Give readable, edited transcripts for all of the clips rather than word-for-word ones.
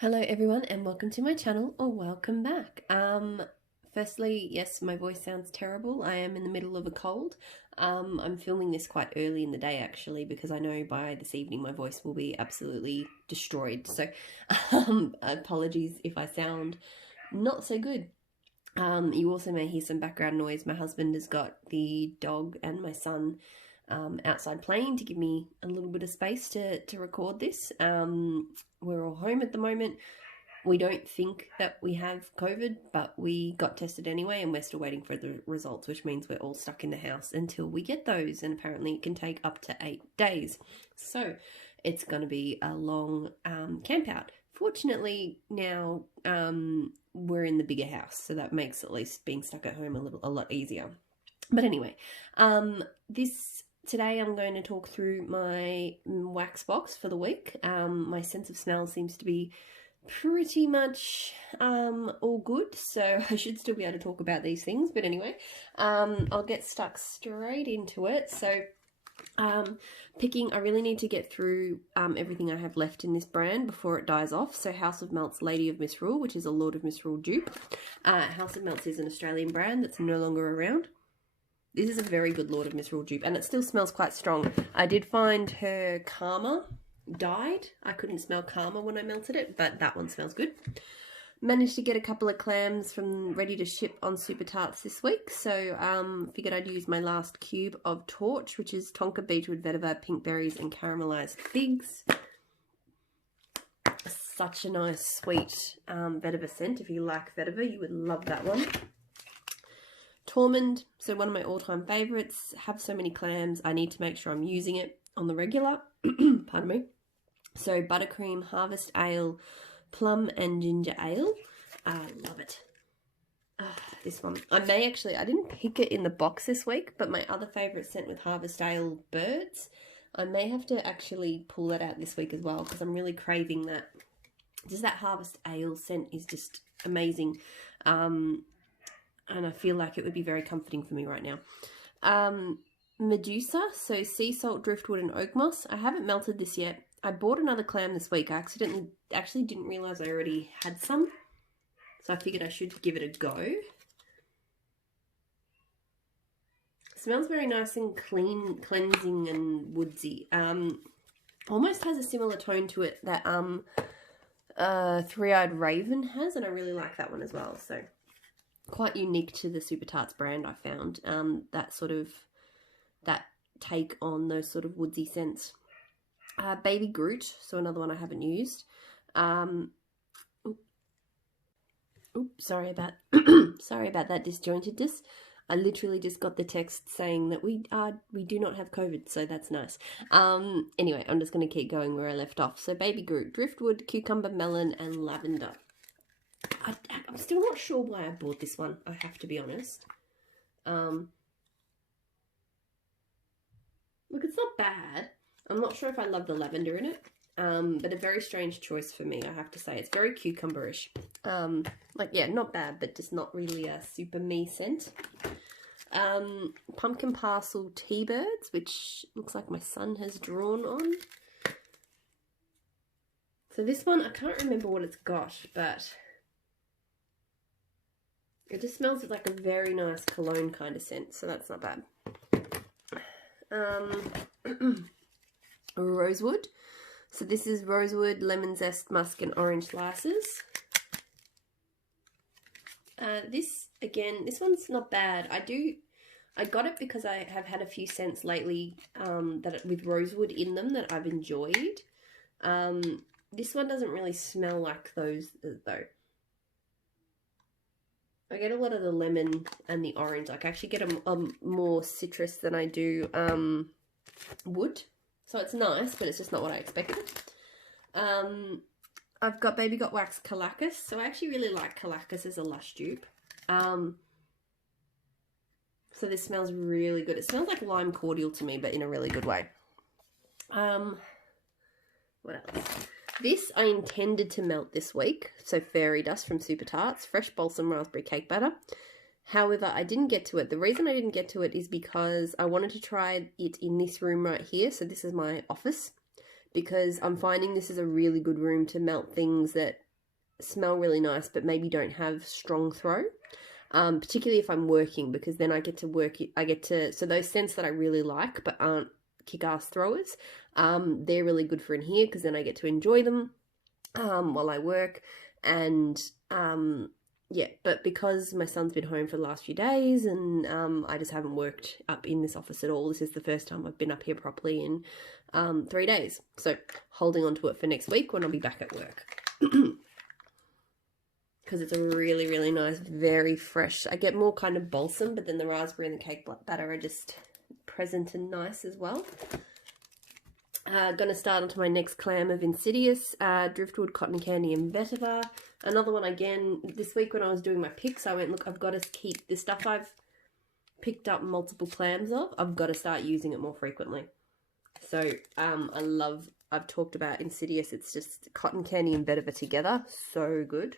Hello everyone and welcome to my channel, or welcome back. Firstly, yes, my voice sounds terrible. I am in the middle of a cold. I'm filming this quite early in the day actually because I know by this evening my voice will be absolutely destroyed. So apologies if I sound not so good. You also may hear some background noise. My husband has got the dog and my son outside playing to give me a little bit of space to record this. We're all home at the moment. We don't think that we have COVID, but we got tested anyway and we're still waiting for the results, which means we're all stuck in the house until we get those, and apparently it can take up to 8 days. So it's going to be a long camp out. Fortunately now we're in the bigger house, so that makes at least being stuck at home a lot easier. But anyway, today I'm going to talk through my wax box for the week. My sense of smell seems to be pretty much all good, so I should still be able to talk about these things. But anyway, I'll get stuck straight into it. So I really need to get through everything I have left in this brand before it dies off. So House of Melts Lady of Misrule, which is a Lord of Misrule dupe. House of Melts is an Australian brand that's no longer around. This is a very good Lord of Misrule dupe, and it still smells quite strong. I did find her Karma died. I couldn't smell Karma when I melted it, but that one smells good. Managed to get a couple of clams from ready to ship on Super Tarts this week, so figured I'd use my last cube of Torch, which is tonka beetroot, vetiver, pink berries, and caramelized figs. Such a nice, sweet vetiver scent. If you like vetiver, you would love that one. Tormund, so one of my all-time favourites. Have so many clams, I need to make sure I'm using it on the regular. Pardon me. So buttercream, harvest ale, plum and ginger ale. I love it. This one. I didn't pick it in the box this week, but my other favourite scent with harvest ale, birds. I may have to actually pull that out this week as well because I'm really craving that. Just that harvest ale scent is just amazing. And I feel like it would be very comforting for me right now. Medusa, so sea salt, driftwood, and oak moss. I haven't melted this yet. I bought another clam this week. I actually didn't realise I already had some. So I figured I should give it a go. Smells very nice and clean, cleansing and woodsy. Almost has a similar tone to it that Three-Eyed Raven has, and I really like that one as well. So quite unique to the Super Tarts brand, I found. That take on those sort of woodsy scents. Baby Groot, so another one I haven't used. Sorry about that disjointedness. I literally just got the text saying that we do not have COVID, so that's nice. Anyway, I'm just going to keep going where I left off. So Baby Groot, driftwood, cucumber, melon, and lavender. I'm still not sure why I bought this one, I have to be honest. Look, it's not bad. I'm not sure if I love the lavender in it, but a very strange choice for me, I have to say. It's very cucumber-ish. Yeah, not bad, but just not really a super me scent. Pumpkin Parcel T-Birds, which looks like my son has drawn on. So this one, I can't remember what it's got, but it just smells like a very nice cologne kind of scent, so that's not bad. Rosewood. So this is rosewood, lemon zest, musk, and orange slices. This one's not bad. I got it because I have had a few scents lately with rosewood in them that I've enjoyed. This one doesn't really smell like those though. I get a lot of the lemon and the orange. Like I actually get a more citrus than I do wood. So it's nice, but it's just not what I expected. I've got Baby Got Wax Caracas. So I actually really like Caracas as a Lush dupe. So this smells really good. It smells like lime cordial to me, but in a really good way. What else? This I intended to melt this week. So Fairy Dust from Super Tarts. Fresh balsam raspberry cake batter. However, I didn't get to it. The reason I didn't get to it is because I wanted to try it in this room right here. So this is my office. Because I'm finding this is a really good room to melt things that smell really nice, but maybe don't have strong throw. Particularly if I'm working, because then I get to work, so those scents that I really like but aren't kick-ass throwers, they're really good for in here, because then I get to enjoy them while I work. And yeah, but because my son's been home for the last few days, and I just haven't worked up in this office at all. This is the first time I've been up here properly in 3 days, so holding on to it for next week when I'll be back at work. Because it's a really, really nice, very fresh. I get more kind of balsam, but then the raspberry and the cake batter are just present and nice as well. Gonna start onto my next clam of Insidious, Driftwood, Cotton Candy and Vetiver. Another one again, this week when I was doing my picks, I went, look, I've got to keep the stuff I've picked up multiple clams of, I've got to start using it more frequently. So I've talked about Insidious, it's just Cotton Candy and Vetiver together, so good.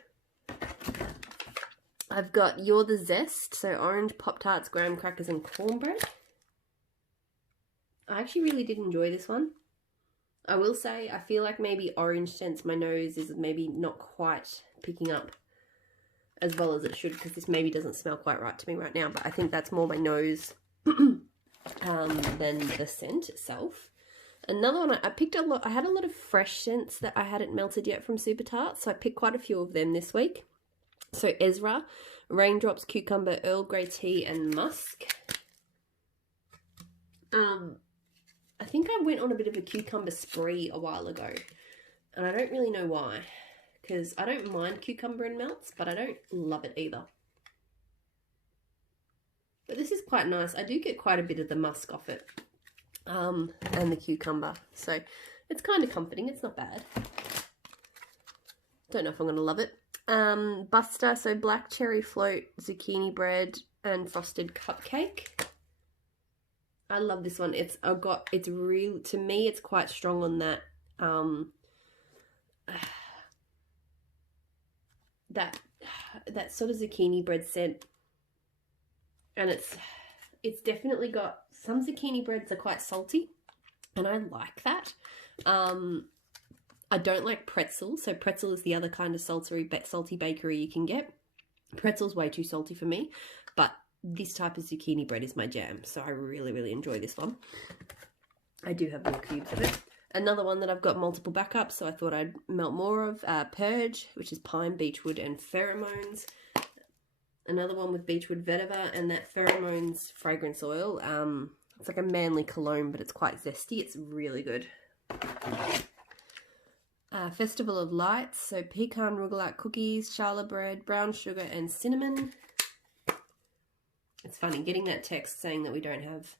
I've got You're the Zest, so orange, Pop-Tarts, graham crackers and cornbread. I actually really did enjoy this one. I will say, I feel like maybe orange scents, my nose is maybe not quite picking up as well as it should, because this maybe doesn't smell quite right to me right now, but I think that's more my nose than the scent itself. Another one, I picked a lot, I had a lot of fresh scents that I hadn't melted yet from Super Tarts, so I picked quite a few of them this week. So Ezra, Raindrops, Cucumber, Earl Grey Tea and Musk. I think I went on a bit of a cucumber spree a while ago, and I don't really know why, because I don't mind cucumber and melts, but I don't love it either. But this is quite nice. I do get quite a bit of the musk off it, and the cucumber, so it's kind of comforting. It's not bad. Don't know if I'm going to love it. Buster, so black cherry float, zucchini bread and frosted cupcake. I love this one. It's real, to me it's quite strong on that that sort of zucchini bread scent, and it's definitely got, some zucchini breads are quite salty and I like that. I don't like pretzel, so pretzel is the other kind of salty bakery you can get. Pretzel's way too salty for me, but this type of zucchini bread is my jam, so I really, really enjoy this one. I do have more cubes of it. Another one that I've got multiple backups, so I thought I'd melt more of, Purge, which is pine, beechwood and pheromones. Another one with beechwood vetiver and that pheromones fragrance oil. It's like a manly cologne, but it's quite zesty. It's really good. Festival of Lights, so pecan rugelach cookies, challah bread, brown sugar and cinnamon. It's funny getting that text saying that we don't have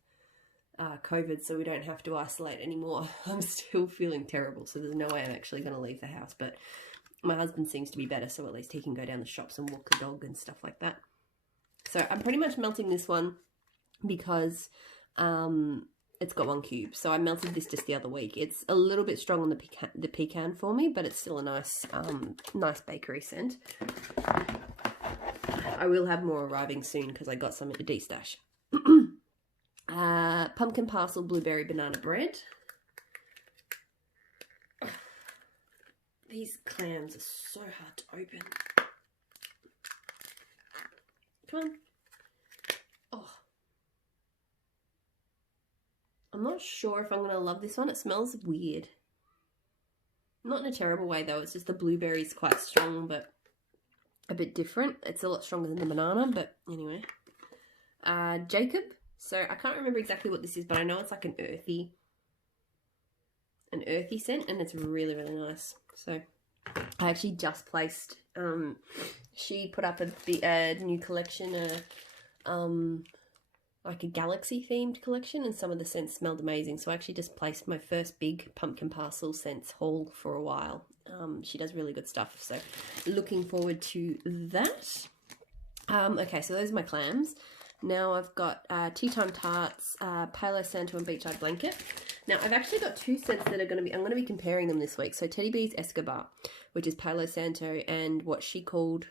COVID, so we don't have to isolate anymore. I'm still feeling terrible, so there's no way I'm actually going to leave the house, but my husband seems to be better, so at least he can go down the shops and walk the dog and stuff like that. So I'm pretty much melting this one because it's got 1 cube. So I melted this just the other week. It's a little bit strong on the pecan for me, but it's still a nice nice bakery scent. I will have more arriving soon because I got some at the D-stash. Pumpkin parcel, blueberry banana bread. These clams are so hard to open. Come on. Oh. I'm not sure if I'm going to love this one. It smells weird. Not in a terrible way though. It's just the blueberry is quite strong, but a bit different. It's a lot stronger than the banana, but anyway. Jacob. So I can't remember exactly what this is, but I know it's like an earthy scent, and it's really, really nice. So I actually just placed, she put up a new collection, like a galaxy themed collection, and some of the scents smelled amazing. So I actually just placed my first big pumpkin parcel scents haul for a while. She does really good stuff, so looking forward to that. Okay, so those are my clams. Now I've got Time Tarts, Palo Santo and Beach Eyed Blanket. Now I've actually got 2 scents that are going to be, I'm going to be comparing them this week. So Teddy B's Escobar, which is Palo Santo, and what she called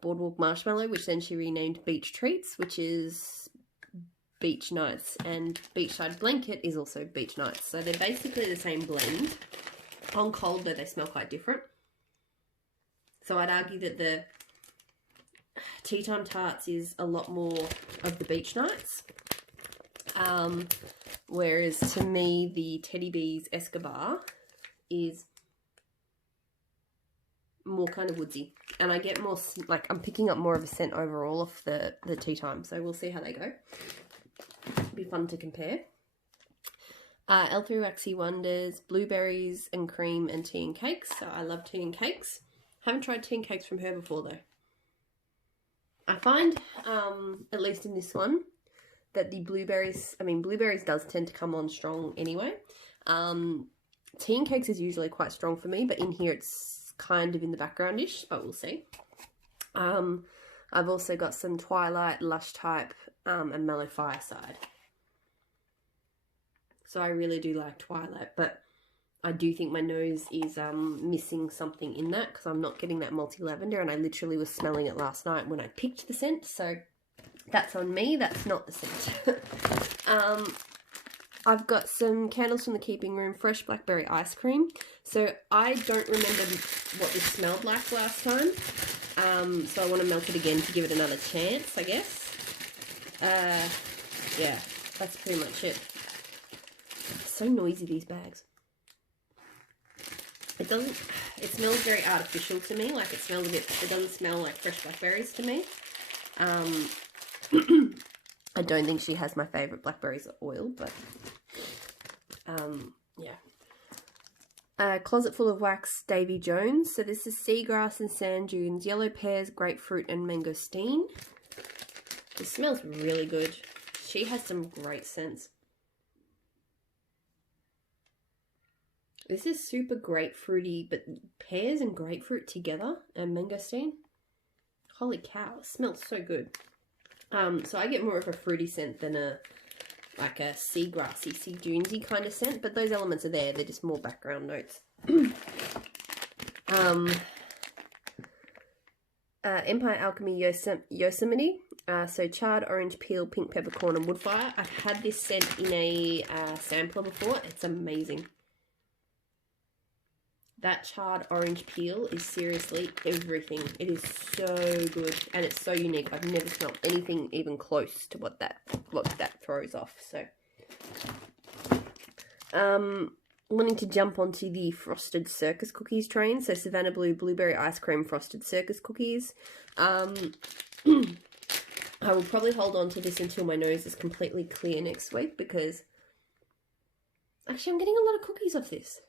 Boardwalk Marshmallow, which then she renamed Beach Treats, which is Beach Nights, and Beach Eyed Blanket is also Beach Nights. So they're basically the same blend. On cold though, they smell quite different. So I'd argue that the Tea Time Tarts is a lot more of the beach nights. Whereas to me, the Teddy Bees Escobar is more kind of woodsy. And I get more, like, I'm picking up more of a scent overall off the Tea Time. So we'll see how they go. It'll be fun to compare. L3 Waxy Wonders, blueberries and cream and tea and cakes. So I love tea and cakes. Haven't tried tea and cakes from her before though. I find, at least in this one, that the blueberries, blueberries does tend to come on strong anyway. Tea and cakes is usually quite strong for me, but in here it's kind of in the background-ish, but we'll see. I've also got some Twilight, Lush Type, and Mellow Fireside. So I really do like Twilight, but I do think my nose is missing something in that because I'm not getting that multi-lavender, and I literally was smelling it last night when I picked the scent, so that's on me, that's not the scent. I've got some candles from the Keeping Room, fresh blackberry ice cream. So I don't remember what this smelled like last time, so I want to melt it again to give it another chance, I guess. Yeah, that's pretty much it. It's so noisy, these bags. It smells very artificial to me, like it doesn't smell like fresh blackberries to me. I don't think she has my favourite blackberries oil, but yeah. Closet Full of Wax, Davy Jones. So this is seagrass and sand dunes, yellow pears, grapefruit and mangosteen. It smells really good. She has some great scents. This is super grapefruity, but pears and grapefruit together and mangosteen. Holy cow, it smells so good. So I get more of a fruity scent than a seagrassy, sea dunesy kind of scent, but those elements are there. They're just more background notes. Empire Alchemy Yosemite. So charred orange peel, pink peppercorn and woodfire. I've had this scent in a sampler before. It's amazing. That charred orange peel is seriously everything. It is so good and it's so unique. I've never smelled anything even close to what that throws off. So, wanting to jump onto the frosted circus cookies train. So Savannah Blue blueberry ice cream frosted circus cookies. I will probably hold on to this until my nose is completely clear next week because actually I'm getting a lot of cookies off this.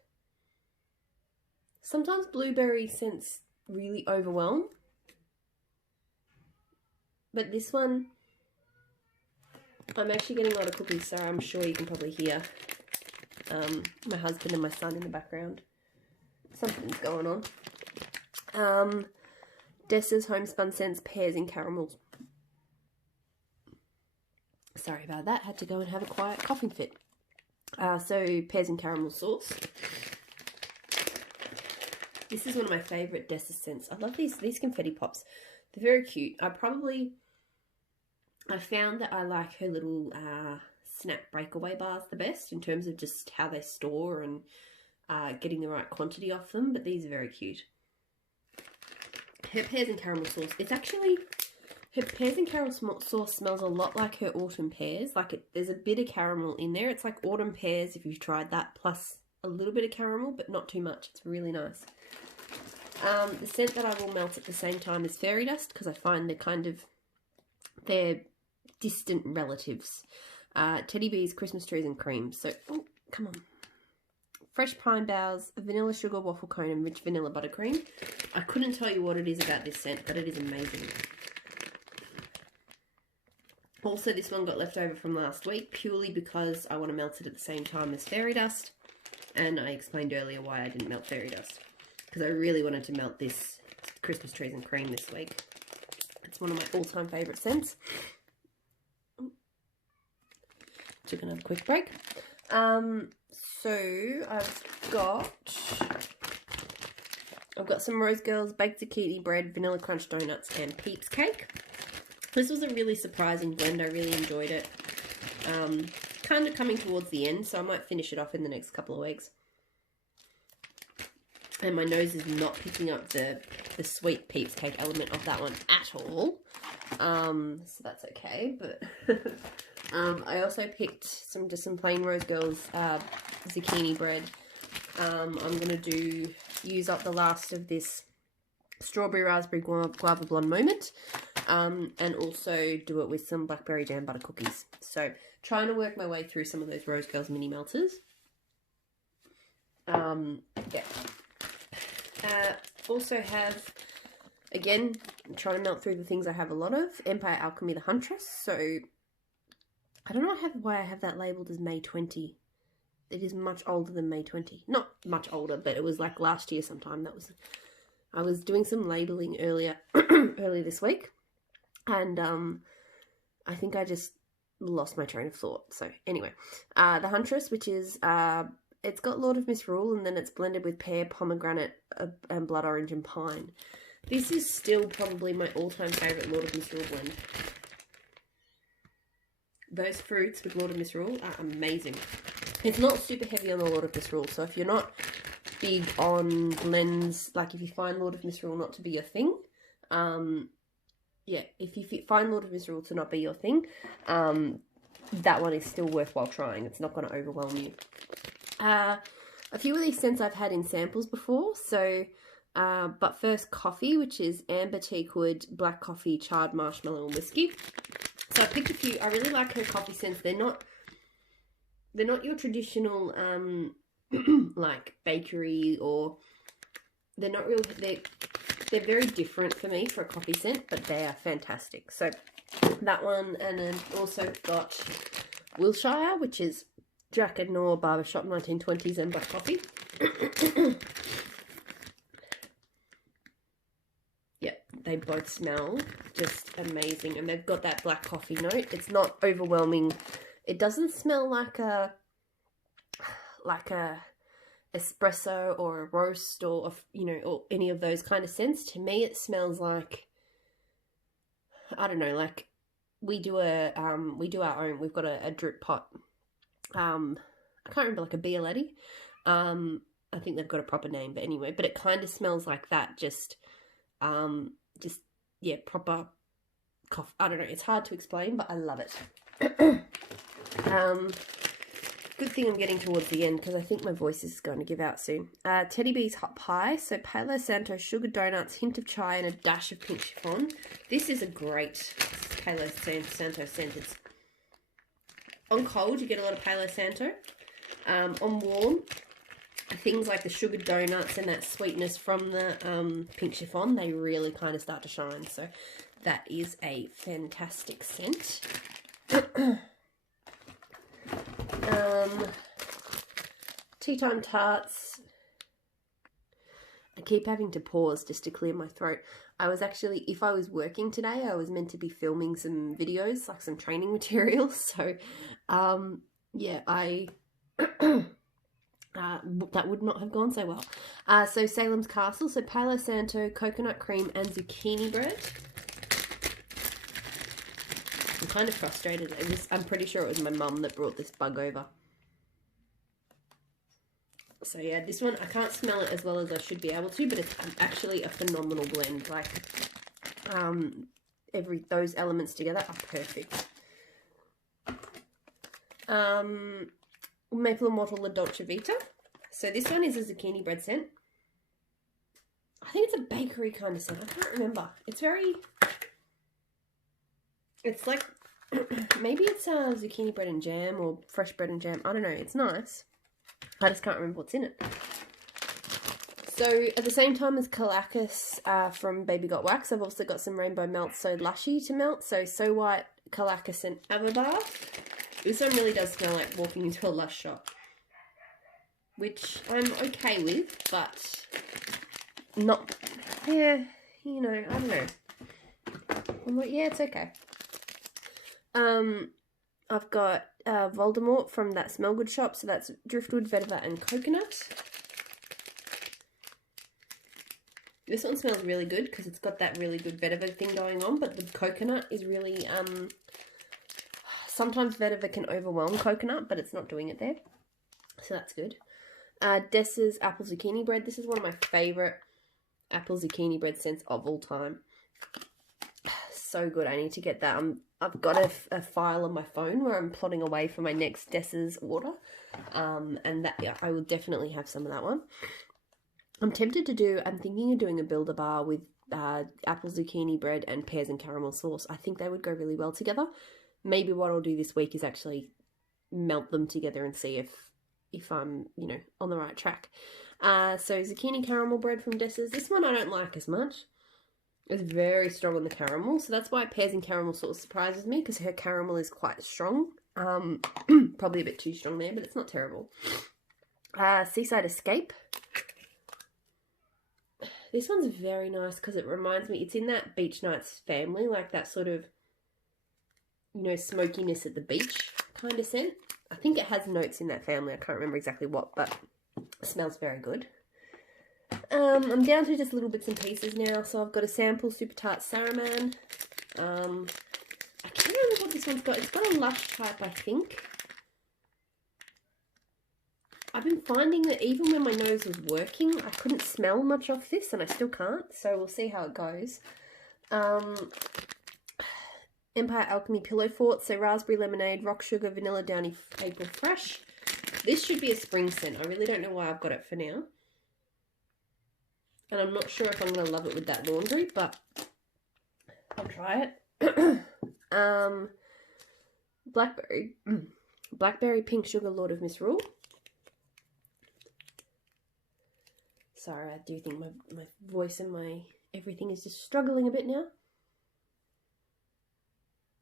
Sometimes blueberry scents really overwhelm, but this one, I'm actually getting a lot of cookies, so I'm sure you can probably hear my husband and my son in the background. Something's going on. Destins Homespun scents, pears and caramels. Sorry about that, had to go and have a quiet coughing fit. So pears and caramel sauce. This is one of my favourite Dessa scents. I love these confetti pops. They're very cute. I found that I like her little snap breakaway bars the best in terms of just how they store and getting the right quantity off them. But these are very cute. Her pears and caramel sauce. It's actually, her pears and caramel sauce smells a lot like her autumn pears. There's a bit of caramel in there. It's like autumn pears if you've tried that, plus a little bit of caramel, but not too much. It's really nice. The scent that I will melt at the same time is fairy dust because I find they're distant relatives. Teddy bees, Christmas trees and cream. So, oh, come on. Fresh pine boughs, vanilla sugar waffle cone and rich vanilla buttercream. I couldn't tell you what it is about this scent, but it is amazing. Also, this one got left over from last week purely because I want to melt it at the same time as fairy dust. And I explained earlier why I didn't melt fairy dust. Because I really wanted to melt this Christmas trees and cream this week. It's one of my all-time favourite scents. Took another quick break. So I've got some Rose Girls baked zucchini bread, vanilla crunch donuts, and Peeps cake. This was a really surprising blend. I really enjoyed it. Kind of coming towards the end, so I might finish it off in the next couple of weeks. And my nose is not picking up the sweet peeps cake element of that one at all. So that's okay. But I also picked just some plain Rose Girls zucchini bread. I'm going to use up the last of this strawberry raspberry guava blonde moment, and also do it with some blackberry jam butter cookies. So trying to work my way through some of those Rose Girls mini melters. Yeah. Also have, again, I'm trying to melt through the things I have a lot of. Empire Alchemy the Huntress. So I don't know why I have that labelled as May 20. It is much older than May 20. Not much older, but it was like last year sometime. I was doing some labelling earlier this week, and I think I just lost my train of thought. So anyway, the Huntress, which is it's got Lord of Misrule, and then it's blended with pear, pomegranate, and blood orange and pine. This is still probably my all-time favourite Lord of Misrule blend. Those fruits with Lord of Misrule are amazing. It's not super heavy on the Lord of Misrule, so if you're not big on blends, like if you find Lord of Misrule not to be your thing, yeah, if you find Lord of Misrule to not be your thing, that one is still worthwhile trying. It's not going to overwhelm you. A few of these scents I've had in samples before, so, but first coffee, which is amber teakwood, black coffee, charred marshmallow and whiskey. So I picked a few. I really like her coffee scents. They're not your traditional, like bakery, or they're not real, they're very different for me for a coffee scent, but they are fantastic. So that one, and then also got Wilshire, which is Jack and Nor Barbershop 1920s and black coffee. Yeah, they both smell just amazing, and they've got that black coffee note. It's not overwhelming. It doesn't smell like a espresso or a roast or or any of those kind of scents. To me, it smells like, I don't know, like we do our own. We've got a drip pot. I can't remember, like a Bialetti. I think they've got a proper name, but anyway, but it kind of smells like that. Just yeah, proper coffee. I don't know. It's hard to explain, but I love it. Good thing I'm getting towards the end, because I think my voice is going to give out soon. Teddy Bee's Hot Pie. So Palo Santo, sugar donuts, hint of chai, and a dash of pink chiffon. This is a great Palo Santo scent. It's on cold, you get a lot of Palo Santo. On warm, things like the sugar donuts and that sweetness from the pink chiffon, they really kind of start to shine. So that is a fantastic scent. Time Tarts. I keep having to pause just to clear my throat. I was actually, if I was working today, I was meant to be filming some videos, like some training materials. So, yeah, that would not have gone so well. So Salems Castle, so Palo Santo, coconut cream and zucchini bread. I'm kind of frustrated. I'm pretty sure it was my mum that brought this bug over. So yeah, this one, I can't smell it as well as I should be able to, but it's actually a phenomenal blend. Like, those elements together are perfect. Maple Immortal La Dolce Vita. So this one is a zucchini bread scent. I think it's a bakery kind of scent. I can't remember. It's like, maybe it's zucchini bread and jam or fresh bread and jam. I don't know. It's nice. I just can't remember what's in it. So at the same time as Caracas from Baby Got Wax, I've also got some Rainbow Melt So Lushy to melt. So White, Caracas and Avabath. This one really does smell like walking into a Lush shop, which I'm okay with, but not, yeah, I don't know. I'm like, yeah, it's okay. I've got Voldemort from That Smell Good shop, so that's Driftwood, Vetiver and Coconut. This one smells really good because it's got that really good vetiver thing going on, but the coconut is really, sometimes vetiver can overwhelm coconut, but it's not doing it there. So that's good. Dess's apple zucchini bread. This is one of my favourite apple zucchini bread scents of all time. So good. I need to get that. I've got a file on my phone where I'm plotting away for my next Dess's order. And that, yeah, I will definitely have some of that one. I'm thinking of doing a builder bar with apple zucchini bread and pears and caramel sauce. I think they would go really well together. Maybe what I'll do this week is actually melt them together and see if I'm, you know, on the right track. So zucchini caramel bread from Dess's. This one I don't like as much. It's very strong on the caramel, so that's why pears and caramel sort of surprises me, because her caramel is quite strong. Probably a bit too strong there, but it's not terrible. Seaside Escape. This one's very nice because it reminds me, it's in that Beach Nights family, like that sort of, you know, smokiness at the beach kind of scent. I think it has notes in that family. I can't remember exactly what, but it smells very good. I'm down to just little bits and pieces now. So I've got a sample Super Tart Saraman. I can't remember what this one's got. It's got a lush type, I think. I've been finding that even when my nose was working, I couldn't smell much of this, and I still can't. So we'll see how it goes. Empire Alchemy Pillow Fort. So raspberry lemonade, rock sugar, vanilla downy April fresh. This should be a spring scent. I really don't know why I've got it for now. And I'm not sure if I'm going to love it with that laundry, but I'll try it. Blackberry. Blackberry Pink Sugar Lord of Misrule. Sorry, I do think my voice and my everything is just struggling a bit now.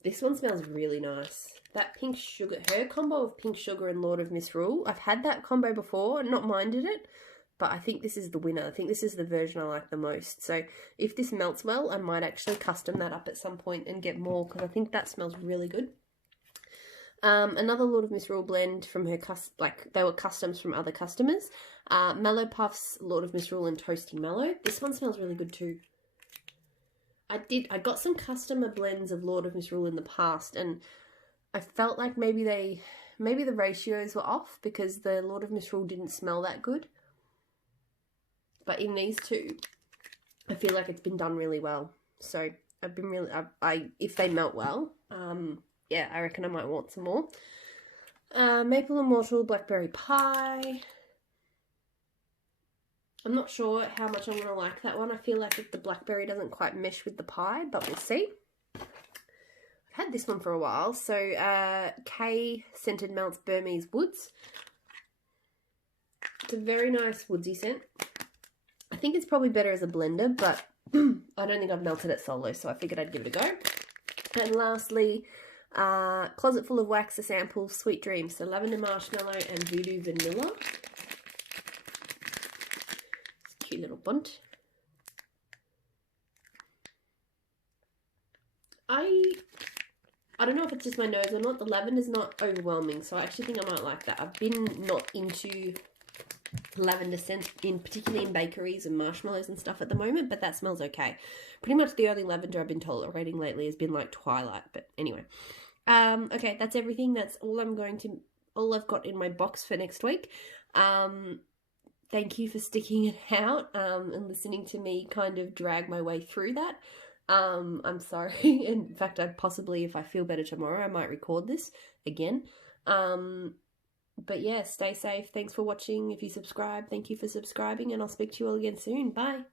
This one smells really nice. That pink sugar, her combo of pink sugar and Lord of Misrule. I've had that combo before and not minded it. But I think this is the winner. I think this is the version I like the most. So if this melts well, I might actually custom that up at some point and get more, because I think that smells really good. Another Lord of Misrule blend from her, they were customs from other customers. Mellow Puffs, Lord of Misrule and Toasty Mellow. This one smells really good too. I got some customer blends of Lord of Misrule in the past, and I felt like maybe the ratios were off because the Lord of Misrule didn't smell that good. But in these two, I feel like it's been done really well. So I've been really, if they melt well, yeah, I reckon I might want some more. Maple Immortal Blackberry Pie. I'm not sure how much I'm going to like that one. I feel like the blackberry doesn't quite mesh with the pie, but we'll see. I've had this one for a while. So K Scented Melts Burmese Woods. It's a very nice woodsy scent. I think it's probably better as a blender, but I don't think I've melted it solo, so I figured I'd give it a go. And lastly, Closet Full of Wax, a sample, Sweet Dreams. So lavender marshmallow and voodoo vanilla. It's a cute little bunt. I don't know if it's just my nose or not. The lavender's not overwhelming, so I actually think I might like that. I've been not into lavender scent, particularly in bakeries and marshmallows and stuff at the moment, but that smells okay. Pretty much the only lavender I've been tolerating lately has been like Twilight, but anyway. Okay, that's everything. That's all I've got in my box for next week. Thank you for sticking it out and listening to me kind of drag my way through that. I'm sorry. In fact, if I feel better tomorrow, I might record this again. But yeah, stay safe. Thanks for watching. If you subscribe, thank you for subscribing, and I'll speak to you all again soon. Bye.